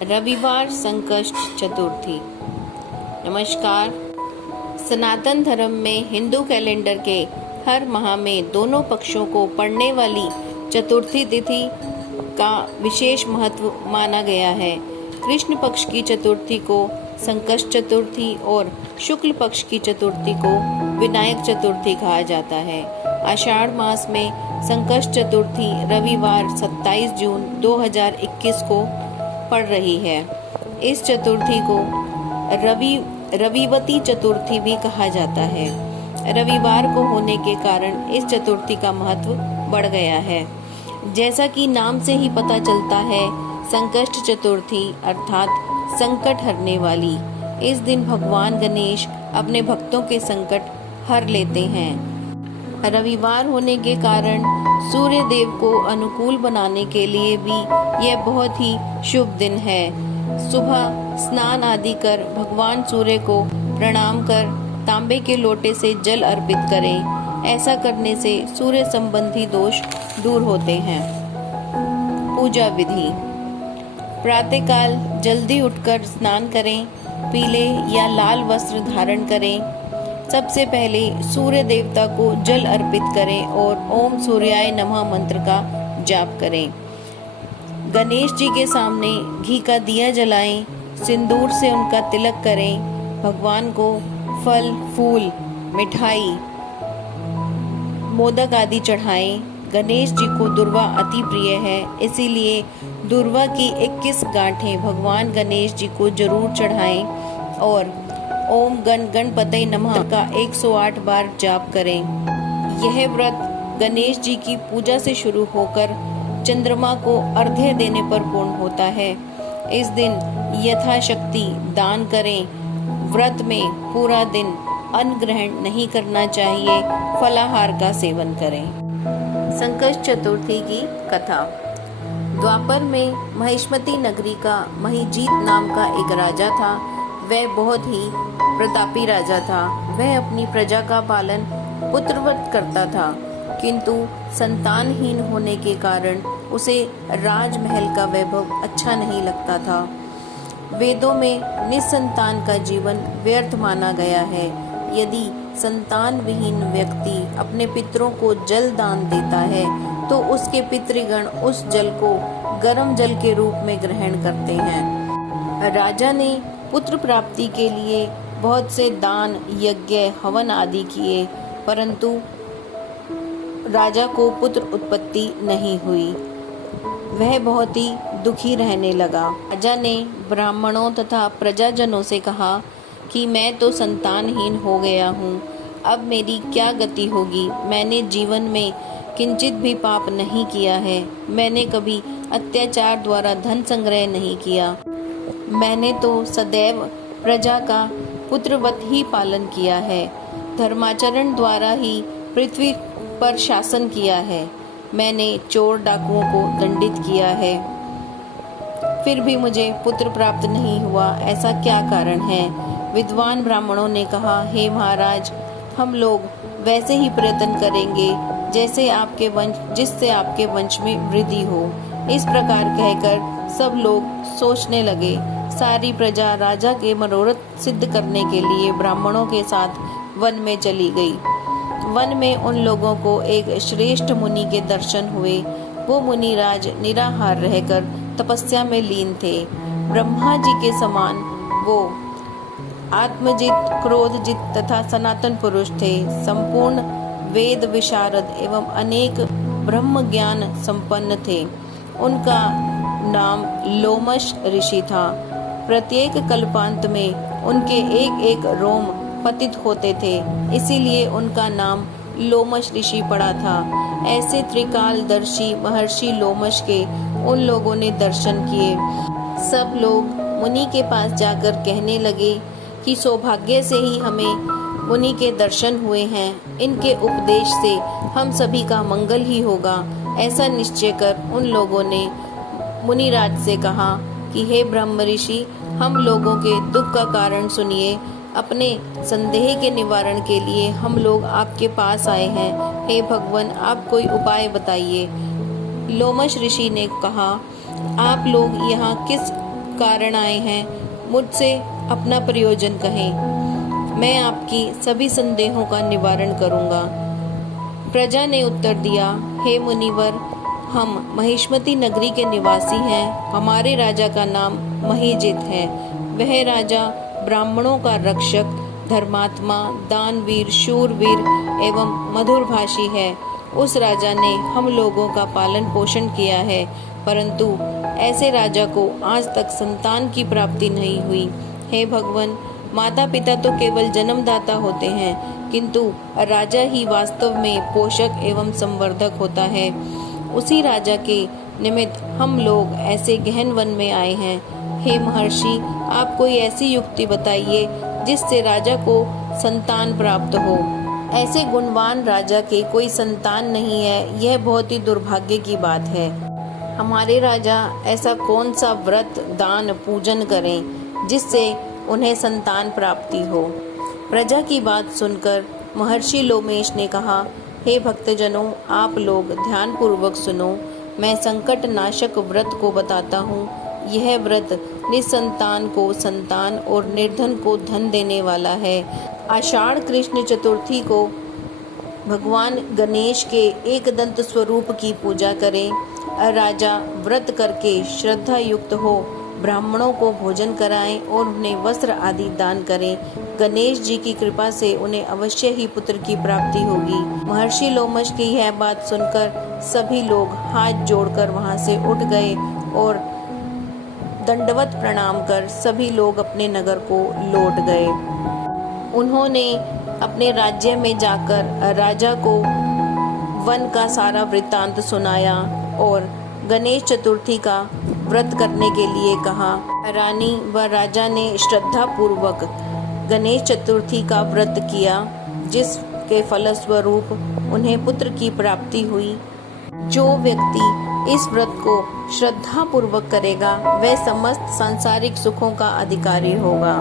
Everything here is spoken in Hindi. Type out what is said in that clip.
रविवार संकष्ट चतुर्थी। नमस्कार। सनातन धर्म में हिंदू कैलेंडर के हर माह में दोनों पक्षों को पड़ने वाली चतुर्थी तिथि का विशेष महत्व माना गया है। कृष्ण पक्ष की चतुर्थी को संकष्ट चतुर्थी और शुक्ल पक्ष की चतुर्थी को विनायक चतुर्थी कहा जाता है। आषाढ़ मास में संकष्ट चतुर्थी रविवार 27 जून 2021 को पड़ रही है। इस चतुर्थी को रविवती चतुर्थी भी कहा जाता है। रविवार को होने के कारण इस चतुर्थी का महत्व बढ़ गया है। जैसा कि नाम से ही पता चलता है, संकष्ट चतुर्थी अर्थात संकट हरने वाली। इस दिन भगवान गणेश अपने भक्तों के संकट हर लेते हैं। रविवार होने के कारण सूर्य देव को अनुकूल बनाने के लिए भी यह बहुत ही शुभ दिन है। सुबह स्नान आदि कर भगवान सूर्य को प्रणाम कर तांबे के लोटे से जल अर्पित करें। ऐसा करने से सूर्य संबंधी दोष दूर होते हैं। पूजा विधि। प्रातःकाल जल्दी उठकर स्नान करें। पीले या लाल वस्त्र धारण करें। सबसे पहले सूर्य देवता को जल अर्पित करें और ओम सूर्याय नमः मंत्र का जाप करें। गणेश जी के सामने घी का दिया जलाएं। सिंदूर से उनका तिलक करें। भगवान को फल, फूल, मिठाई, मोदक आदि चढ़ाएं। गणेश जी को दुर्वा अति प्रिय है, इसीलिए दुर्वा की 21 गांठें भगवान गणेश जी को जरूर चढ़ाएं और ओम गणपतये नमः का 108 बार जाप करें। यह व्रत गणेश जी की पूजा से शुरू होकर चंद्रमा को अर्घ्य देने पर पूर्ण होता है। इस दिन यथाशक्ति दान करें। व्रत में पूरा दिन अन्न ग्रहण नहीं करना चाहिए। फलाहार का सेवन करें। संकष्ट चतुर्थी की कथा। द्वापर में महिष्मती नगरी का महिजीत नाम का एक राजा था। वह बहुत ही प्रतापी राजा था। वह अपनी प्रजा का पालन पुत्रवत करता था, किंतु संतानहीन होने के कारण उसे राजमहल का वैभव अच्छा नहीं लगता था। वेदों में निसंतान का जीवन व्यर्थ माना गया है। यदि संतान विहीन व्यक्ति अपने पितरों को जल दान देता है तो उसके पितृगण उस जल को गर्म जल के रूप में ग्रहण करते हैं। राजा ने पुत्र प्राप्ति के लिए बहुत से दान, यज्ञ, हवन आदि किए, परंतु राजा को पुत्र उत्पत्ति नहीं हुई। वह बहुत ही दुखी रहने लगा। राजा ने ब्राह्मणों तथा प्रजाजनों से कहा कि मैं तो संतानहीन हो गया हूँ, अब मेरी क्या गति होगी। मैंने जीवन में किंचित भी पाप नहीं किया है। मैंने कभी अत्याचार द्वारा धन संग्रह नहीं किया। मैंने तो सदैव प्रजा का पुत्रवत ही पालन किया है। धर्माचरण द्वारा ही पृथ्वी पर शासन किया है। मैंने चोर डाकुओं को दंडित किया है, फिर भी मुझे पुत्र प्राप्त नहीं हुआ। ऐसा क्या कारण है? विद्वान ब्राह्मणों ने कहा, हे महाराज, हम लोग वैसे ही प्रयत्न करेंगे जिससे आपके वंश में वृद्धि हो। इस प्रकार कहकर सब लोग सोचने लगे। सारी प्रजा राजा के मनोरथ सिद्ध करने के लिए ब्राह्मणों के साथ वन में चली गई। वन में उन लोगों को एक श्रेष्ठ मुनि के दर्शन हुए। वो मुनिराज निराहार रहकर तपस्या में लीन थे। ब्रह्मा जी के समान वो आत्मजित, क्रोधजित तथा सनातन पुरुष थे। संपूर्ण वेद विशारद एवं अनेक ब्रह्म ज्ञान संपन्न थे। उनका नाम लोमश ऋषि था। प्रत्येक कल्पांत में उनके एक एक रोम पतित होते थे, इसीलिए उनका नाम लोमश ऋषि पड़ा था। ऐसे त्रिकालदर्शी महर्षि लोमश के उन लोगों ने दर्शन किए। सब लोग मुनि के पास जाकर कहने लगे कि सौभाग्य से ही हमें मुनि के दर्शन हुए हैं। इनके उपदेश से हम सभी का मंगल ही होगा। ऐसा निश्चय कर उन लोगों ने मुनिराज से कहा कि हे ब्रह्म ऋषि, हम लोगों के दुख का कारण सुनिए। अपने संदेह के निवारण के लिए हम लोग आपके पास आए हैं। हे भगवान, आप कोई उपाय बताइए। लोमश ऋषि ने कहा, आप लोग यहाँ किस कारण आए हैं, मुझसे अपना प्रयोजन कहें, मैं आपकी सभी संदेहों का निवारण करूंगा। प्रजा ने उत्तर दिया, हे मुनिवर, हम महिष्मती नगरी के निवासी हैं। हमारे राजा का नाम महीजित है। वह राजा ब्राह्मणों का रक्षक, धर्मात्मा, दानवीर, शूरवीर एवं मधुरभाषी है। उस राजा ने हम लोगों का पालन पोषण किया है, परंतु ऐसे राजा को आज तक संतान की प्राप्ति नहीं हुई। हे भगवान, माता पिता तो केवल जन्मदाता होते हैं, किंतु राजा ही वास्तव में पोषक एवं संवर्धक होता है। उसी राजा के निमित्त हम लोग ऐसे गहन वन में आए हैं। हे महर्षि, आप कोई ऐसी युक्ति बताइए जिससे राजा को संतान प्राप्त हो। ऐसे गुणवान राजा के कोई संतान नहीं है, यह बहुत ही दुर्भाग्य की बात है। हमारे राजा ऐसा कौन सा व्रत, दान, पूजन करें जिससे उन्हें संतान प्राप्ति हो। प्रजा की बात सुनकर महर्षि लोमेश ने कहा, हे भक्तजनों, आप लोग ध्यान पूर्वक सुनो। मैं संकट नाशक व्रत को बताता हूँ। यह व्रत निसंतान को संतान और निर्धन को धन देने वाला है। आषाढ़ कृष्ण चतुर्थी को भगवान गणेश के एक दंत स्वरूप की पूजा करें। राजा व्रत करके श्रद्धा युक्त हो ब्राह्मणों को भोजन कराएं और उन्हें वस्त्र आदि दान करें। गणेश जी की कृपा से उन्हें अवश्य ही पुत्र की प्राप्ति होगी। महर्षि लोमश की यह बात सुनकर सभी लोग हाथ जोड़कर वहां से उठ गए और दंडवत प्रणाम कर सभी लोग अपने नगर को लौट गए। उन्होंने अपने राज्य में जाकर राजा को वन का सारा वृत्तांत सुनाया और गणेश चतुर्थी का व्रत करने के लिए कहा। रानी व राजा ने श्रद्धा पूर्वक गणेश चतुर्थी का व्रत किया, जिसके फलस्वरूप उन्हें पुत्र की प्राप्ति हुई। जो व्यक्ति इस व्रत को श्रद्धा पूर्वक करेगा वह समस्त सांसारिक सुखों का अधिकारी होगा।